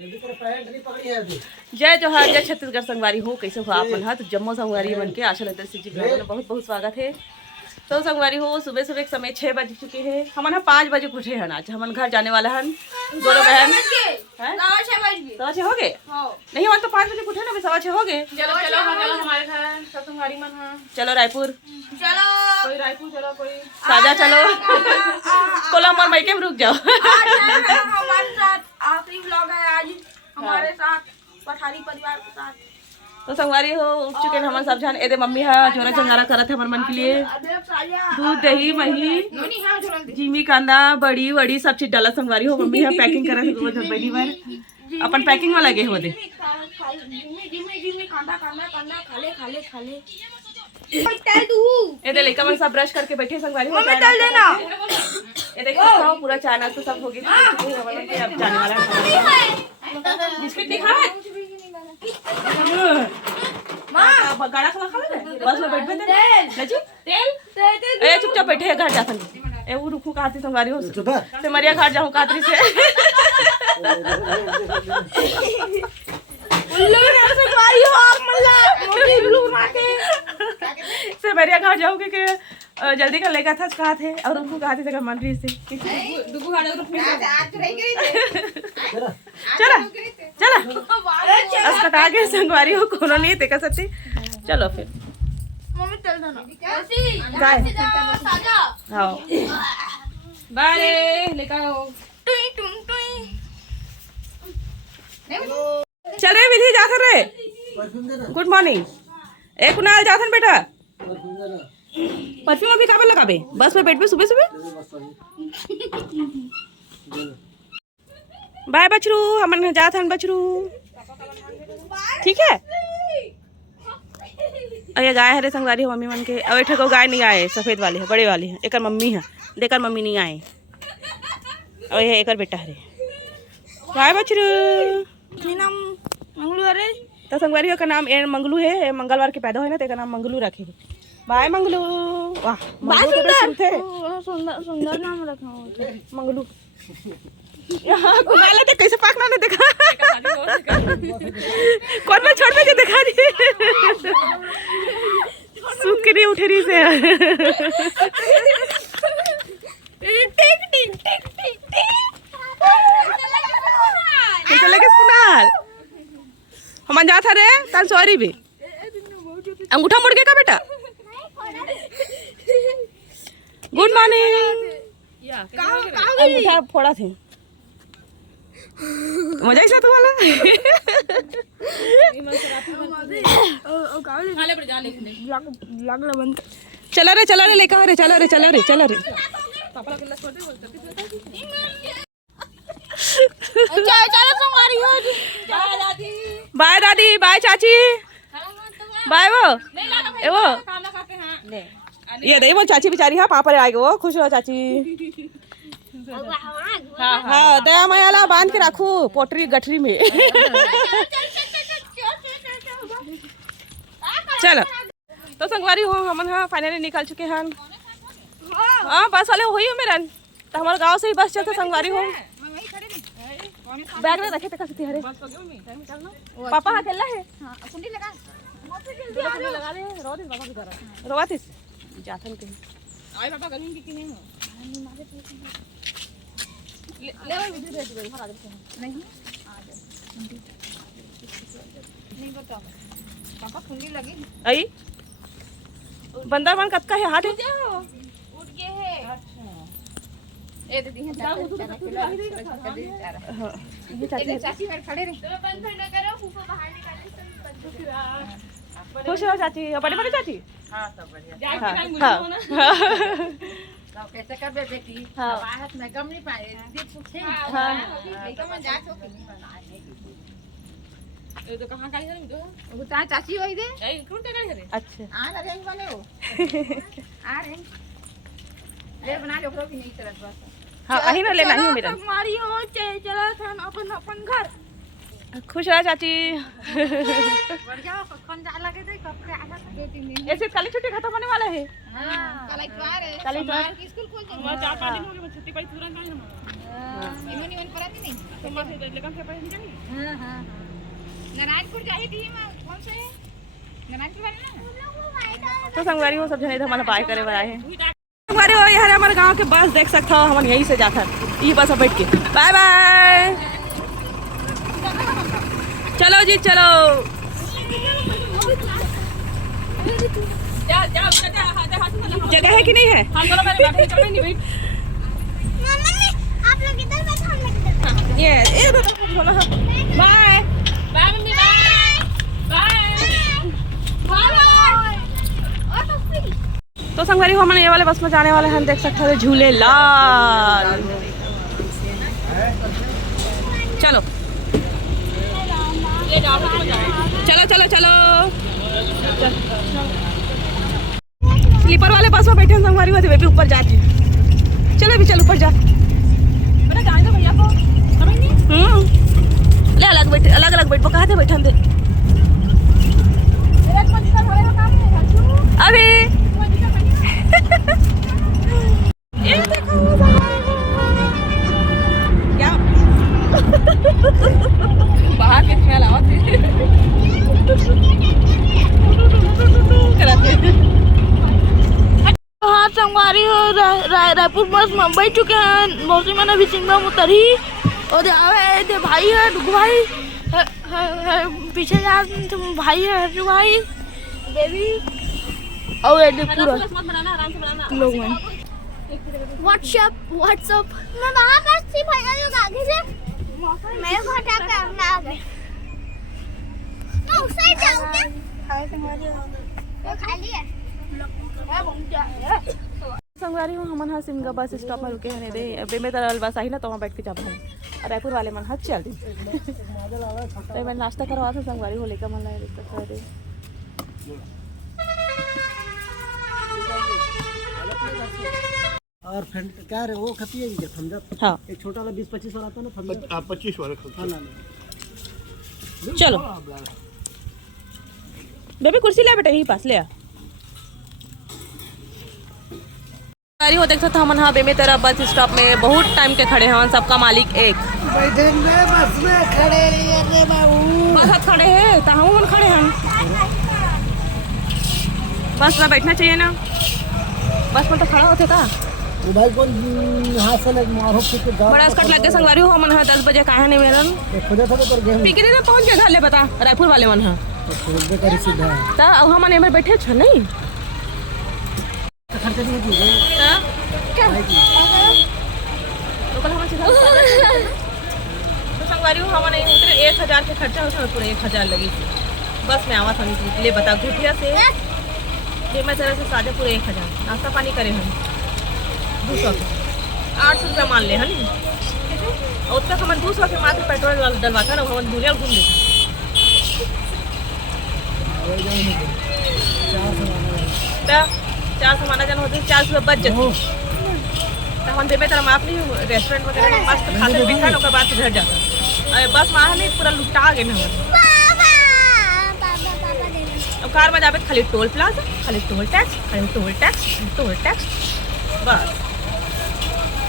जय जोहार, जय छत्तीसगढ़ संगवारी हो। कैसे हो आप मन? तो जम्मो संगवारी मन के आशा लता जी में बहुत बहुत स्वागत है। तो संगवारी हो, सुबह सुबह समय 6 बज चुके हैं। हमन 5 बजे उठे हैं। आज हमन घर जाने वाला हन। दोनों बहन 6 हो गए नहीं, हम तो 5 बजे उठे ना, 6:15 हो गए। चलो हमारे घर सब संगवारी मन है। चलो रायपुर, चलो कोई रायपुर, चलो कोई साजा चलो। कोलम और मैके में रुक जाओ। हमारे साथ आखिरी व्लॉग है आज हमारे साथ पठारी परिवार के साथ। तो संगवारी हो उठ चुके हैं हमन सब जन। एदे मम्मी हा जोरा जंगारा करत है हमर मन के लिए। दूध दही मही जीमी कांदा बड़ी वड़ी सब चीज डाला। संगवारी हो मम्मी हा पैकिंग करत है रोज बड़ी बार अपन पैकिंग में लगे हो दे। एदे लइका मन सब ब्रश करके बैठे। संगवारी हो तेल देना। ये देखो पूरा चाय नाश्ता सब हो गया। अब जाने वाला है। बिस्किट नहीं खाए मां, गाड़ा खा बस में बैठ बैठे तेल ए चुपचाप बैठे घर जासन। ए वो रुकू कहती संगवारी हो से मरिया घर जाऊं कातरी से। उल्लू ने संगवारी हो आप मल्ला मोटी उल्लू माके से मरिया घर जाऊंगे के जल्दी कर लेगा था कहा थे। और उनको कहा थे जगह मन रही से दुगु गाड़े ग्रुप में चला चला अस्पताल के संगवारी हो कोनो नहीं देखा सकते। चलो फिर मम्मी चल देना गाय साजा हां बारे लेकर आओ। टुई टुई टुई चल रे विधि जा कर रे। Good morning. ए कुणाल जाथन बेटा परफ्यूम अभी काबर लगाबे? बस में बैठ पे सुबह सुबह। बाय बछरू, हमन जात हन बछरू। ठीक है। अरे गाय हरे संगवारी हो मम्मी मन के। और ठको गाय नहीं आए, सफेद वाले है बड़े वाले है। एकर मम्मी है, देकर मम्मी नहीं आए। और ये एकर बेटा हरे। बाय बछरू। नाम मंगलू अरे तो संगवारी का नाम ए मंगलू है। मंगलवार के पैदा हुए ना, तेका नाम मंगलू रखे। बाय मंगलू। वाह मंगलू तो सुनते सुंदर सुंदर नाम रखा हो मंगलू। यहाँ घुमाले तो कैसे पाकना ने देखा। कौन में छोड़ के दिखा रही सूत के नहीं उठे रही से। टिक टिक टिक टिक कैसे लगे कुणाल? हम जा था रे तान सॉरी भी अंगूठा मुड़ गया का बेटा। Good morning. अंगूठा फोड़ा थे मजा ऐसा तुम्हारा। चला रे लेकर रे चला रे। बाय दादी बाय चाची बाय वो ये दे वो चाची बेचारी। हाँ पापा आएगा वो खुश रहो चाची। हाँ दया मायाला बांध के रखू पोटरी गठरी में। चलो तो संगवारी हो हमन हाँ फाइनली निकल चुके हैं। हाँ बस वाले वही हो मेरा। तो हमारे गांव से ही बस चलते संगवारी हो। बैग में रखे थे कसती हरे पापा अकेला है। लगा ले रोवातिस जाथन के आई पापा गर्मी की नहीं हो ले ओए विधि दे दे घर आ जाते नहीं आ जा नहीं बता पापा ठंडी लगी आई बंदर मन कतका है हाथ उठ गए है। अच्छा ए दीदी है चाची मेरे खड़े रहे तो बंद ना करो फूफा बाहर निकाले। खुश रहो चाची। बड़ी बड़ी चाची। हां सब बढ़िया। हां कैसे कर बे बेटी? हां बाहर में कम नहीं पाए दीदी पूछे। हां एकदम जात हो कि नहीं बनाए ये तो कहां काली है वो ता चाची होई दे ए कौन ते करे। अच्छा आ रे वाले हो आ रे ले बना लो भी नहीं तरह बस। हां अही ना लेना ही मेरा मारी हो चला था अपन घर। खुश रहा चाची। बढ़िया कौन जा लगे थे कपड़े आना था। ऐसे कल छुट्टी खत्म होने वाला है। हां कल इतवार है। कल इतवार की स्कूल खोल जाएगा। 4-5 दिन हो गए छुट्टी पाई तुरंत आई हम। ini nih peran ini. Narayanpur जाही थी कौन से नारायणपुर वाले ना तो संगवारी हो सब जने इधर हमारा बाय करे वाला है संगवारी हो यार हमारे गांव के बस देख सकते हो हम यहीं से जाकर ये बस बैठ के बाय बाय चलो जी चलो जगह है कि नहीं है हम दोनों मेरे बैठे चलो नहीं बैठ आप लोग इधर बैठो हम लोग इधर ये बाय बाय मम्मी बाय तो संगवारी हो हमने ये वाले बस में जाने वाले हैं देख सकते हो झूले लाल चलो चलो चलो चलो स्लीपर वाले बस में बैठे हैं संगवारी होती भी ऊपर जाती चलो अभी चलो ऊपर जा बेटा जाने दो भैया को ले अलग अलग बैठ कहाँ थे बैठन थे अभी ये देखो क्या बाहर के ख्याल आते हाँ संगवारी हो रायपुर बस में बैठ चुके हैं मौसी मैंने भी सिंगम उतरी और दे भाई है डुगू भाई पीछे जा भाई है हर्षू भाई बेबी और ये पूरा लोग हैं व्हाट्सएप मैं वहां पर थी भैया लोग आगे से मैं घटा पे अपना आ गए मैं उस साइड जाऊं क्या हाय संगवारी हो वो खाली है संगवारी हो हमन हा सिमगा बस स्टॉप में रुके हैं रे अबे में तरल बस आई ना तो वहां बैठ के जाबो रायपुर वाले मन हाथ चल दी तो मैं नाश्ता करवा था संगवारी हो लेकर मन लगे तो रे और फ्रेंड क्या रे वो खती है ये समझा हां एक छोटा वाला 20-25 वाला आता ना समझा 25 वाला हां ना चलो बेबी कुर्सी ले बेटा यही पास ले आ गाड़ी हो देख सकते हमन हाँ बेमे तरह बस स्टॉप में बहुत टाइम के खड़े हैं सबका मालिक एक बैठेंगे बस में खड़े रहिए बाबू बस खड़े हैं तो हम खड़े हैं बस में बैठना चाहिए ना बस में तो खड़ा होते था वो भाई कौन यहाँ से लग मारो फिर के बड़ा स्कट लग गया संगवारी हो हमन हाँ 10 बजे कहा नहीं मिलन खुदा था तो गए पी के दिन पहुंच गए घर ले बता रायपुर वाले मन हाँ तो करी सीधा तो हमन एमे बैठे छ नहीं खर्चा नहीं की क्या तो कल हम सीधा तो संगवारी हो हमन उतरे 1000 के खर्चा हो पूरे 1000 लगी बस में आवा था ले बता घुटिया से बेमा जरा से सादे पूरे 1000 नाश्ता पानी करे हम 200 800 रुपया मान ले हन और तक हम 200 के मात्र पेट्रोल डलवाता ना हम दुनिया घूम ले 400 माना जाना होते 400 रुपये बच जाते तो हम देवे तरह आप नहीं रेस्टोरेंट वगैरह मस्त खाते पीते हैं उसके बाद घर जाते बस वहाँ नहीं पूरा लुटा गए ना और कार में जावे खाली टोल प्लाजा खाली टोल टैक्स बस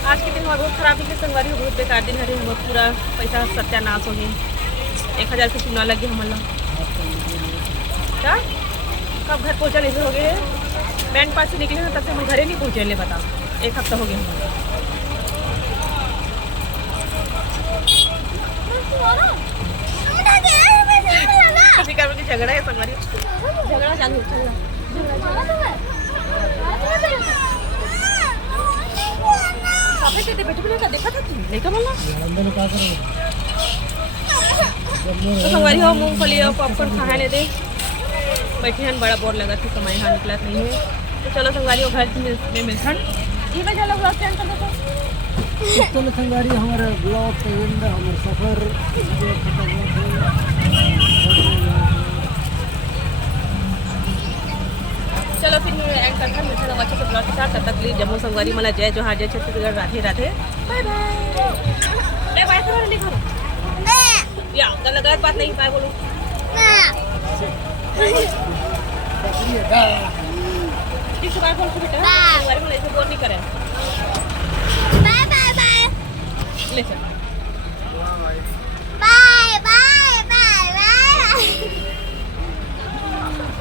आज के दिन बहुत खराब है संगवारी बहुत बेकार दिन है हम पूरा पैसा सत्यानाश हो गई 1000 से चुना लगे हमारा क्या कब घर पहुँचा नहीं हो गए मैन पास से निकले तब से हम घरे नहीं पहुँचे ले बताओ 1 हफ्ता हो गया हमारा झगड़ा है संगवारी झगड़ा चालू देखा था देखा बोला तो संगवारी हो मूंगफली और पॉपकॉर्न खाने दे बैठे हैं बड़ा बोर लगा था कमाई यहाँ निकला नहीं है तो चलो संगवारी घर में मिलता ये में चलो ब्लॉग चैनल कर चलो संगवारी हमारा ब्लॉग एंड हमारा सफर चलो फिर एंड करते हैं मिलते हैं अच्छे से ब्लॉग के साथ तब तक लिए जम्मू संगवारी मला जय जोहार जय Chhattisgarh Radhe Radhe bye bye bye तुम्हारे लिए करो या गलत बात नहीं बाय बोलो ठीक से बाय बोल बेटा संगवारी मला ऐसे बोल नहीं करे बाय बाय बाय ले चल बाय बाय बाय बाय।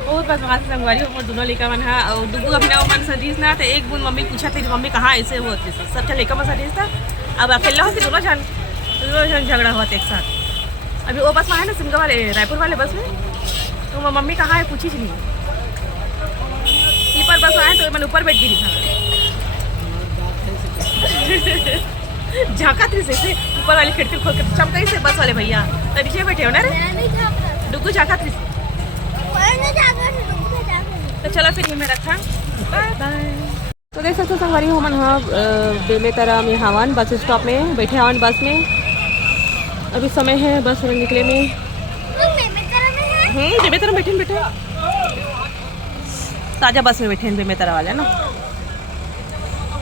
बहुत बस वहाँ से संगवारी हो दोनों लेकर मन हा और दुगु अपना मन सदीस ना तो एक बुन मम्मी पूछा थी मम्मी कहाँ ऐसे वो होते सब चल लेकर मन सदीस था। अब अकेला होती दोनों जन झगड़ा हुआ एक साथ। अभी वो बस में है ना सिमगा वाले रायपुर वाले बस में तो वो मम्मी कहाँ है पूछी थी नहीं स्लीपर बस आए तो मैंने ऊपर बैठ गिरी था झाँका थी से ऊपर वाली खिड़की खोल के चमका से बस वाले भैया तो नीचे बैठे हो ना रे डुगू झाँका थी तो चलो फिर ये मैं रखा बाय बाय। तो देख सकते हो संगवारी हो मन हाँ बेमेतरा में हवन बस स्टॉप में बैठे हवन बस में। अभी समय है बस निकले में बेमेतरा बैठे बैठे ताजा बस में बैठे हैं बेमेतरा वाले ना।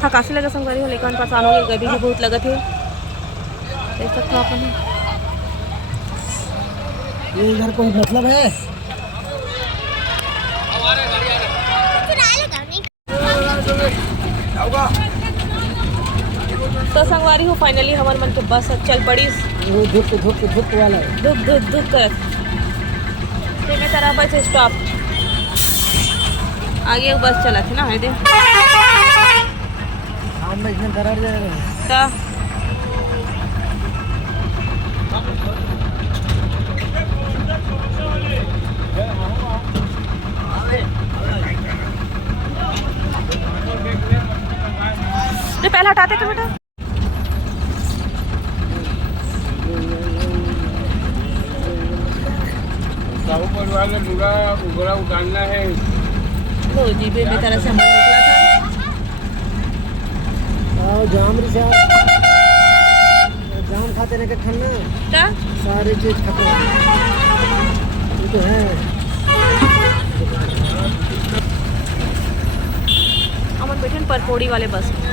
हाँ काफ़ी लगा संगवारी हो लेकिन परेशान हो गई गर्मी भी बहुत लगा थे देख सकते हो अपन। ये इधर कोई मतलब है तो संगवारी हो फाइनली हमारे मन के बस चल पड़ी वो धुप वाला है। धुप कर बेमेतरा बस स्टॉप आगे बस चला थी ना है दे हम इसमें दरार जाएगा तो पहले हटाते थे बेटा परिवार में पूरा उगड़ा उतारना है। लो जी बेमेतरा से हम निकला था आओ जाम रे साहब जाम खाते ना के ठंडा क्या सारी चीज खत्म ये तो है। हम बैठे परपोड़ी वाले बस में।